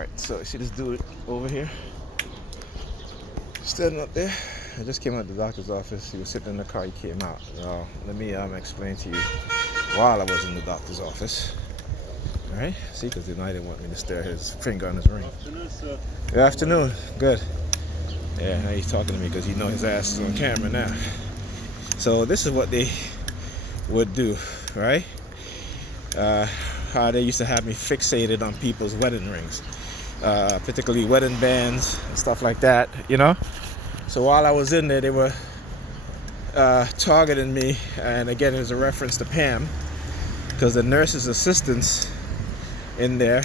Alright, so you see this dude over here? Standing up there. I just came out of the doctor's office. He was sitting in the car, he came out. Let me explain to you while I was in the doctor's office. Alright, see, because the night didn't want me to stare his finger on his ring. Good afternoon, sir. Good afternoon. Good. Yeah, now he's talking to me because he knows his ass is on camera now. So this is what they would do, right? How they used to have me fixated on people's wedding rings, particularly wedding bands and stuff like that, you know? So while I was in there, they were targeting me, and again, it was a reference to Pam, because the nurse's assistants in there,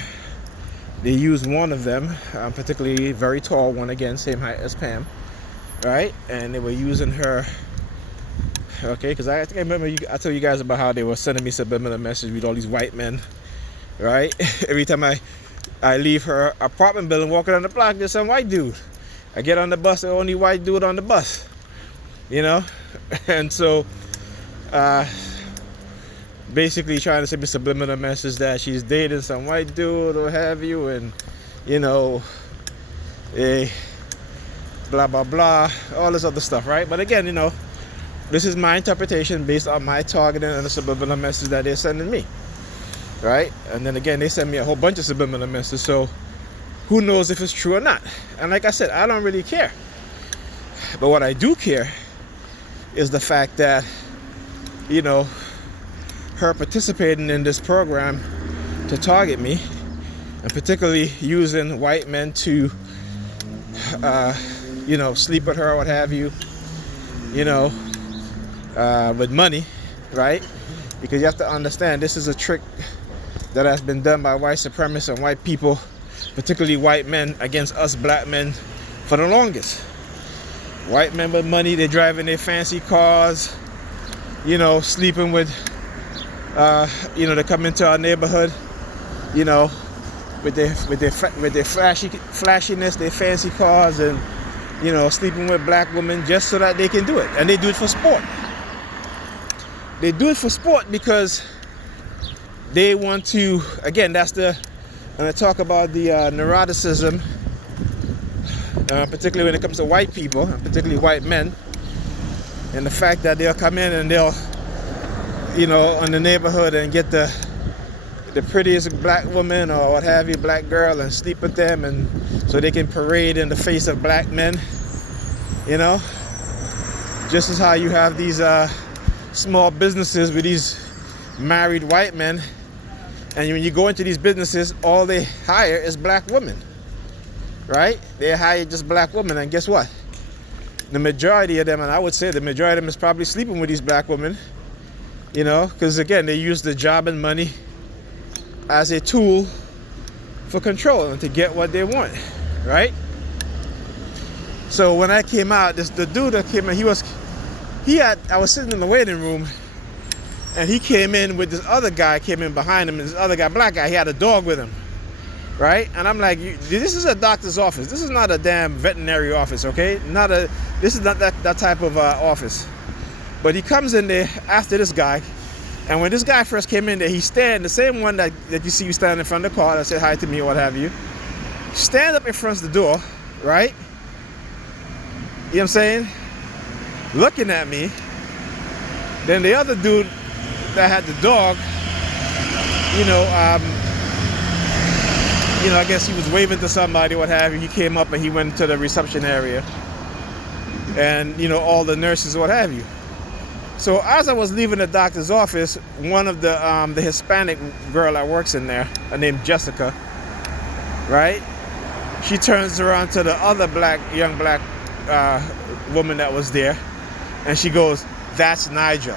they used one of them, particularly very tall one, again, same height as Pam, right? And they were using her, okay, because I think I remember I told you guys about how they were sending me subliminal messages with all these white men, right? Every time I leave her apartment building, walking on the block, there's some white dude. I get on the bus, the only white dude on the bus, you know? And so, basically trying to send me subliminal message that she's dating some white dude or have you, and, you know, blah, blah, blah, all this other stuff, right? But again, you know, this is my interpretation based on my targeting and the subliminal message that they're sending me, right? And then again, they send me a whole bunch of subliminal messages, so who knows if it's true or not? And like I said, I don't really care. But what I do care is the fact that, you know, her participating in this program to target me, and particularly using white men to, you know, sleep with her or what have you, you know, with money, right? Because you have to understand, this is a trick that has been done by white supremacists and white people, particularly white men, against us black men for the longest. White men with money, they're driving their fancy cars, you know, sleeping with, you know, they come into our neighborhood, you know, with their flashiness, their fancy cars, and, you know, sleeping with black women just so that they can do it. And they do it for sport. They do it for sport because they want to, again, that's when I talk about the neuroticism, particularly when it comes to white people, and particularly white men, and the fact that they'll come in and they'll, you know, in the neighborhood and get the prettiest black woman or what have you, black girl, and sleep with them, and so they can parade in the face of black men, you know? Just as how you have these small businesses with these married white men, and when you go into these businesses, all they hire is black women, right? They hire just black women, and guess what? The majority of them, and I would say the majority of them, is probably sleeping with these black women, you know, because again, they use the job and money as a tool for control and to get what they want, right? So when I came out, the dude that came in, I was sitting in the waiting room, and he came in with this other guy, came in behind him, and this other guy, black guy, he had a dog with him, right? And I'm like, this is a doctor's office. This is not a damn veterinary office, okay? This is not that type of office. But he comes in there after this guy, and when this guy first came in there, he stand, the same one that you see you stand in front of the car that said hi to me or what have you, stand up in front of the door, right? You know what I'm saying? Looking at me. Then the other dude that had the dog, you know, I guess he was waving to somebody, what have you. He came up and he went to the reception area, and, you know, all the nurses, what have you. So as I was leaving the doctor's office, one of the Hispanic girl that works in there, named Jessica, right? She turns around to the other young black woman that was there, and she goes, "That's Nigel,"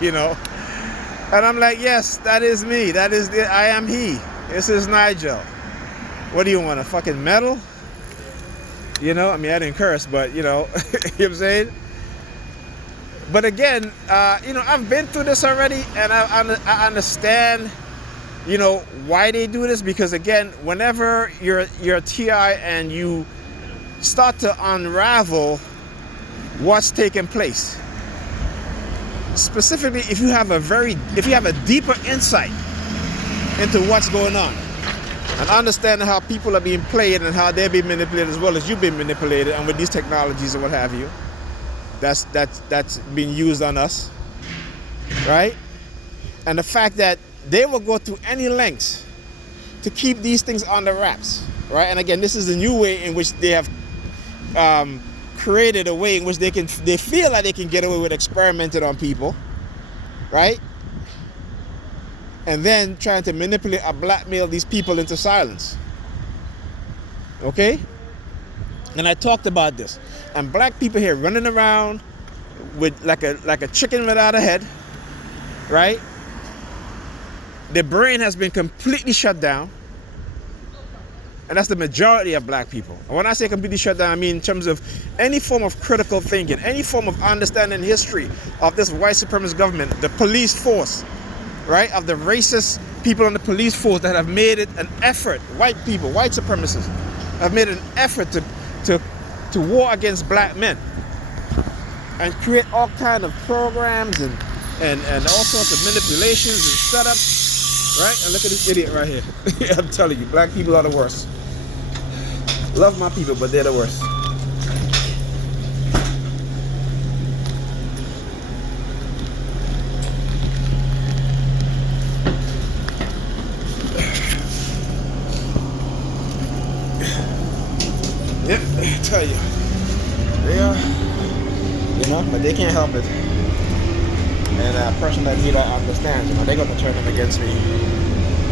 you know. And I'm like, yes, that is me. I am he. This is Nigel. What do you want, a fucking medal? You know, I mean, I didn't curse, but, you know, you know what I'm saying? But again, you know, I've been through this already, and I understand, you know, why they do this. Because again, whenever you're a TI and you start to unravel what's taking place, specifically if you have a deeper insight into what's going on. and understanding how people are being played and how they're being manipulated as well as you've been manipulated, and with these technologies and what have you, that's being used on us, right? And the fact that they will go through any lengths to keep these things under wraps, right? And again, this is a new way in which they have created a way in which they feel like they can get away with experimenting on people, right? And then trying to manipulate or blackmail these people into silence. Okay? And I talked about this. And black people here running around with like a chicken without a head, right? Their brain has been completely shut down. And that's the majority of black people. And when I say completely shut down, I mean in terms of any form of critical thinking, any form of understanding history of this white supremacist government, the police force, right, of the racist people on the police force that have made it an effort, white people, white supremacists, have made an effort to war against black men and create all kind of programs and all sorts of manipulations and setups, right? And look at this idiot right here. I'm telling you, black people are the worst. Love my people, but they're the worst. Yep, I tell you, they are, but they can't help it. And a person like me that understands, they're going to turn them against me,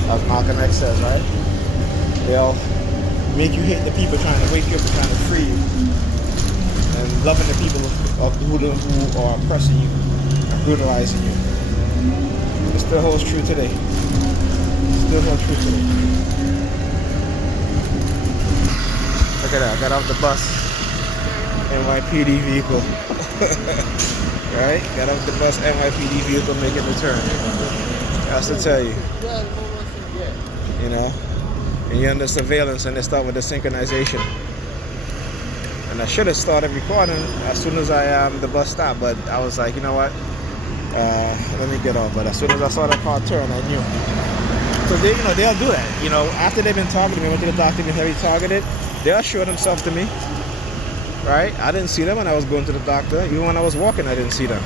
as Malcolm X says, right? They'll make you hate the people trying to wake you up and trying to free you, and loving the people who are oppressing you and brutalizing you. It still holds true today. Still holds true today. Look at that, I got off the bus, NYPD vehicle. Right? Got off the bus, NYPD vehicle making the turn. That's to tell you. And you're under surveillance, and they start with the synchronization. And I should have started recording as soon as the bus stopped, but I was like, you know what? Let me get off. But as soon as I saw that car turn, I knew. So they'll do that. After they've been talking to me, went to the doctor, been heavy targeted, they'll show themselves to me. Right? I didn't see them when I was going to the doctor. Even when I was walking, I didn't see them.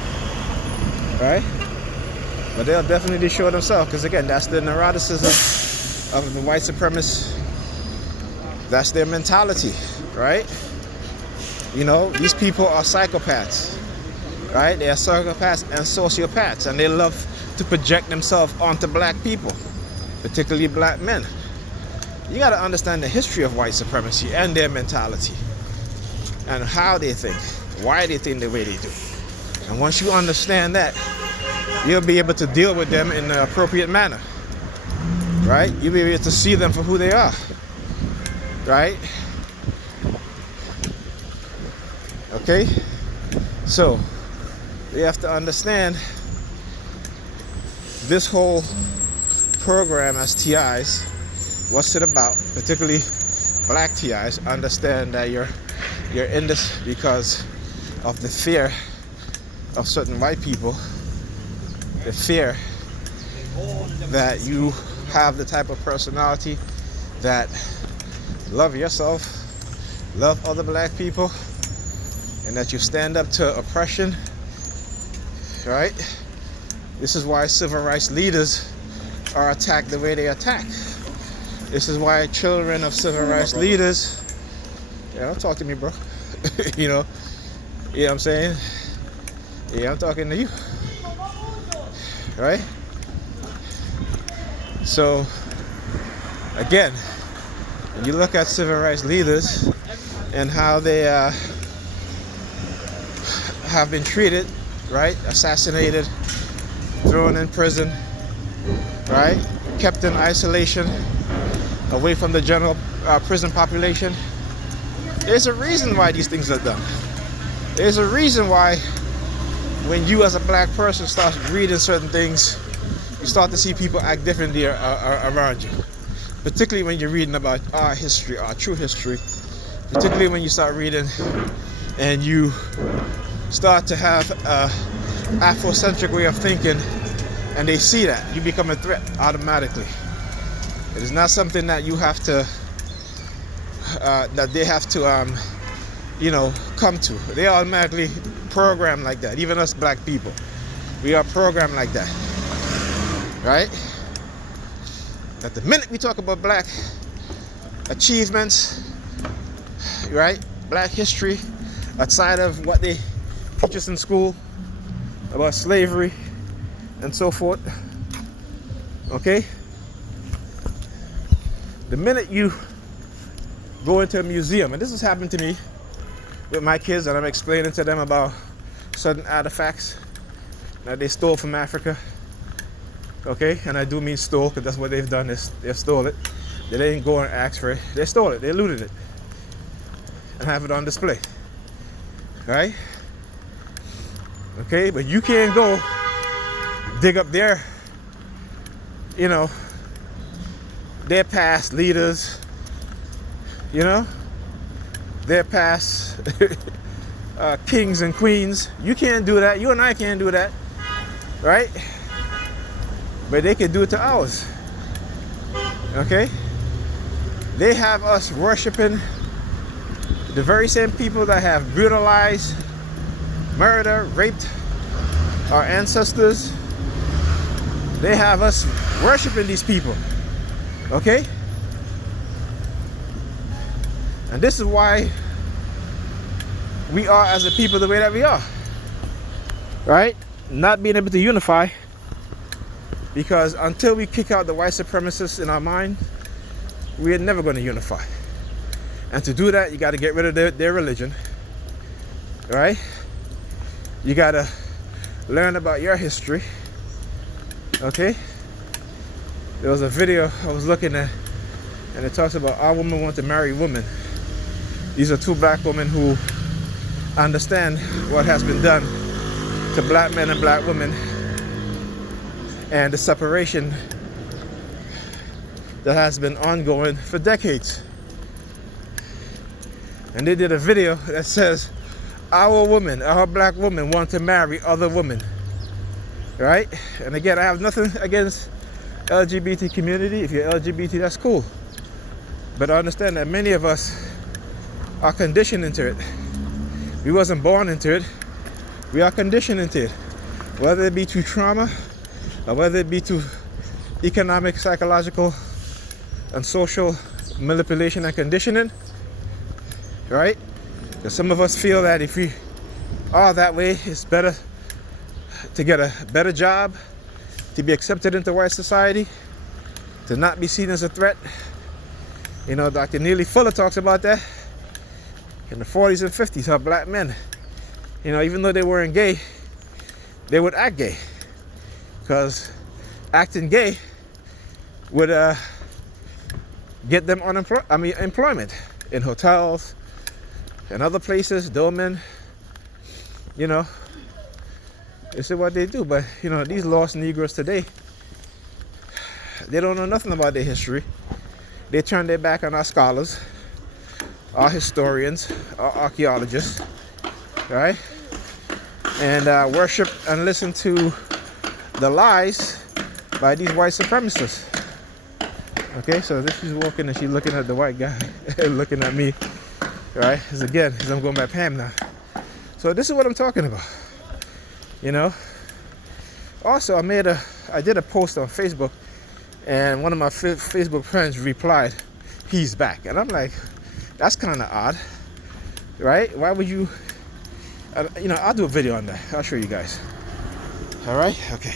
Right? But they'll definitely show themselves, because again, that's the neuroticism of the white supremacists. That's their mentality, right? These people are psychopaths, right? They are psychopaths and sociopaths, and they love to project themselves onto black people, particularly black men. You got to understand the history of white supremacy and their mentality, and how they think, why they think the way they do. And once you understand that, you'll be able to deal with them in the appropriate manner, right? You'll be able to see them for who they are, right? Okay? So, you have to understand this whole program as TIs, what's it about, particularly black TIs, understand that you're in this because of the fear of certain white people, the fear that you have the type of personality that love yourself, love other black people, and that you stand up to oppression, right? This is why civil rights leaders are attacked the way they attack. This is why children of civil rights leaders, don't talk to me, bro. You know what I'm saying? Yeah, I'm talking to you, right? So, again, when you look at civil rights leaders and how they have been treated, right? Assassinated, thrown in prison, right? Kept in isolation, away from the general prison population. There's a reason why these things are done. There's a reason why when you as a black person start reading certain things, you start to see people act differently around you. Particularly when you're reading about our history, our true history. Particularly when you start reading and you start to have an Afrocentric way of thinking, and they see that, you become a threat automatically. It is not something that you have to, that they have to, come to. They are automatically programmed like that. Even us black people, we are programmed like that, right? That the minute we talk about black achievements, right, black history, outside of what they teach us in school about slavery and so forth, okay? The minute you go into a museum, and this has happened to me with my kids, and I'm explaining to them about certain artifacts that they stole from Africa, okay? And I do mean stole, because that's what they've done, they've stole it. They didn't go and ask for it, they stole it, they looted it, and have it on display, right? Okay, but you can't go dig up their, their past leaders, their past kings and queens. You can't do that. You and I can't do that, right? But they can do it to ours, okay? They have us worshiping the very same people that have brutalized, murdered, raped our ancestors. They have us worshiping these people, okay? And this is why we are as a people the way that we are, right? Not being able to unify, because until we kick out the white supremacists in our mind, we're never going to unify. And to do that, you got to get rid of their religion, right? You got to learn about your history, okay? There was a video I was looking at, and it talks about our women want to marry women. These are two black women who understand what has been done to black men and black women, and the separation that has been ongoing for decades. And they did a video that says, our women, our black women want to marry other women, right? And again, I have nothing against LGBT community. If you're LGBT, that's cool. But I understand that many of us are conditioned into it. We wasn't born into it. We are conditioned into it. Whether it be through trauma, or whether it be through economic, psychological, and social manipulation and conditioning, right? Because some of us feel that if we are that way, it's better to get a better job, to be accepted into white society, to not be seen as a threat. Dr. Neely Fuller talks about that in the 40s and 50s, how black men, even though they weren't gay, they would act gay, because acting gay would get them employment in hotels and other places, doormen. This is what they do. But these lost Negroes today, they don't know nothing about their history. They turn their back on our scholars, our historians, our archaeologists, right? And worship and listen to the lies by these white supremacists. Okay, so this she's walking and she's looking at the white guy, looking at me, right? Because I'm going by Pam now. So this is what I'm talking about. Also, I did a post on Facebook, and one of my Facebook friends replied, "He's back," and I'm like, that's kind of odd, right? Why would you? I'll do a video on that. I'll show you guys. All right, okay.